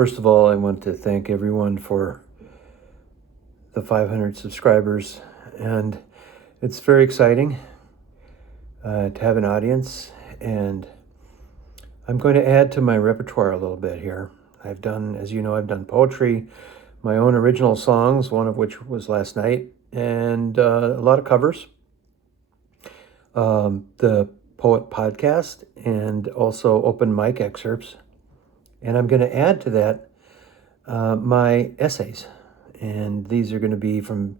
First of all, I want to thank everyone for the 500 subscribers, and it's very exciting to have an audience, and I'm going to add to my repertoire a little bit here. I've done poetry, my own original songs, one of which was last night, and a lot of covers, the Poet Podcast, and also open mic excerpts. And I'm going to add to that my essays. And these are going to be from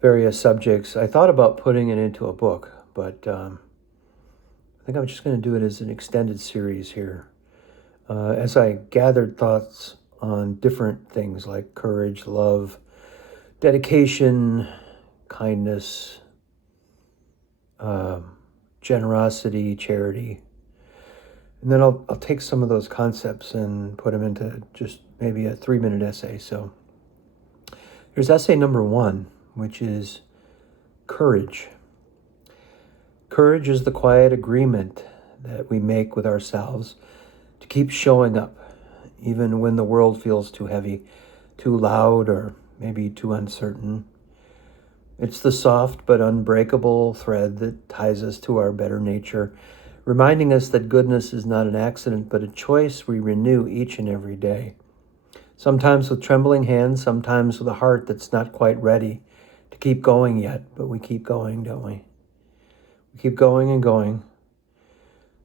various subjects. I thought about putting it into a book, but I think I'm just going to do it as an extended series here. As I gathered thoughts on different things like courage, love, dedication, kindness, generosity, charity. And then I'll take some of those concepts and put them into just maybe a 3-minute essay. So here's essay number 1, which is courage. Courage is the quiet agreement that we make with ourselves to keep showing up, even when the world feels too heavy, too loud, or maybe too uncertain. It's the soft but unbreakable thread that ties us to our better nature, reminding us that goodness is not an accident, but a choice we renew each and every day. Sometimes with trembling hands, sometimes with a heart that's not quite ready to keep going yet, but we keep going, don't we? We keep going and going.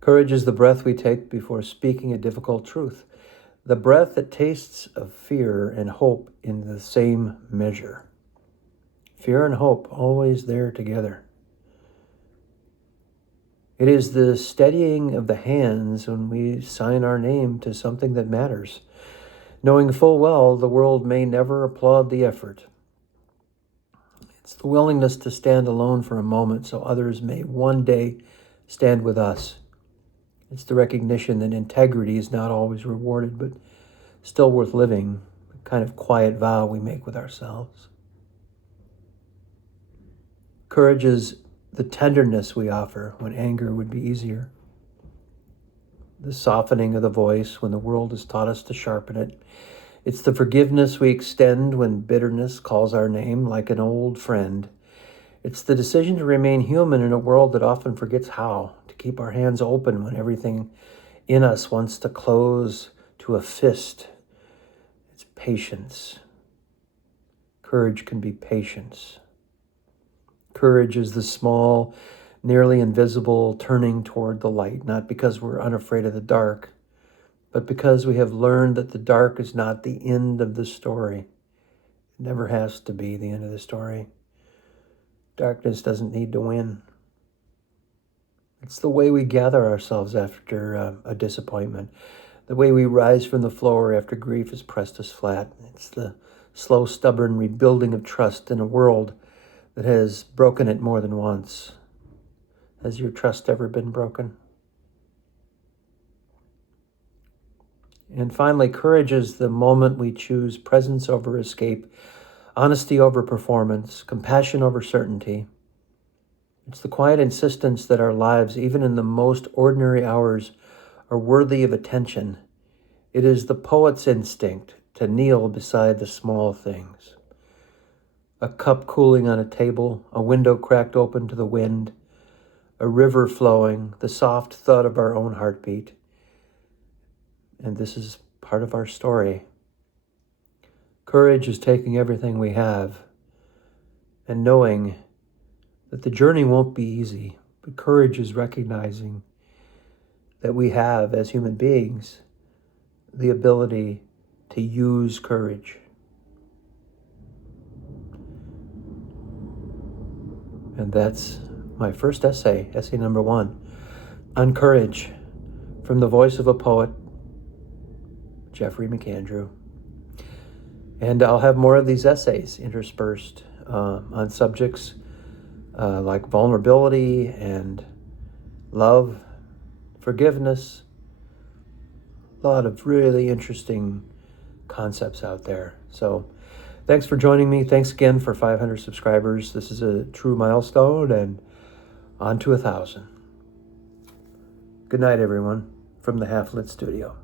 Courage is the breath we take before speaking a difficult truth, the breath that tastes of fear and hope in the same measure. Fear and hope always there together. It is the steadying of the hands when we sign our name to something that matters, knowing full well the world may never applaud the effort. It's the willingness to stand alone for a moment so others may one day stand with us. It's the recognition that integrity is not always rewarded, but still worth living, a kind of quiet vow we make with ourselves. Courage is the tenderness we offer when anger would be easier. The softening of the voice when the world has taught us to sharpen it. It's the forgiveness we extend when bitterness calls our name like an old friend. It's the decision to remain human in a world that often forgets how, to keep our hands open when everything in us wants to close to a fist. It's patience. Courage can be patience. Courage is the small, nearly invisible turning toward the light, not because we're unafraid of the dark, but because we have learned that the dark is not the end of the story. It never has to be the end of the story. Darkness doesn't need to win. It's the way we gather ourselves after a disappointment, the way we rise from the floor after grief has pressed us flat. It's the slow, stubborn rebuilding of trust in a world that has broken it more than once. Has your trust ever been broken? And finally, courage is the moment we choose presence over escape, honesty over performance, compassion over certainty. It's the quiet insistence that our lives, even in the most ordinary hours, are worthy of attention. It is the poet's instinct to kneel beside the small things. A cup cooling on a table, a window cracked open to the wind, a river flowing, the soft thud of our own heartbeat. And this is part of our story. Courage is taking everything we have and knowing that the journey won't be easy, but courage is recognizing that we have, as human beings, the ability to use courage. And that's my first essay number 1, on courage, from the voice of a poet, Jeffrey McAndrew. And I'll have more of these essays interspersed on subjects like vulnerability and love, forgiveness, a lot of really interesting concepts out there. So thanks for joining me. Thanks again for 500 subscribers. This is a true milestone, and on to 1,000. Good night, everyone, from the Half Lit Studio.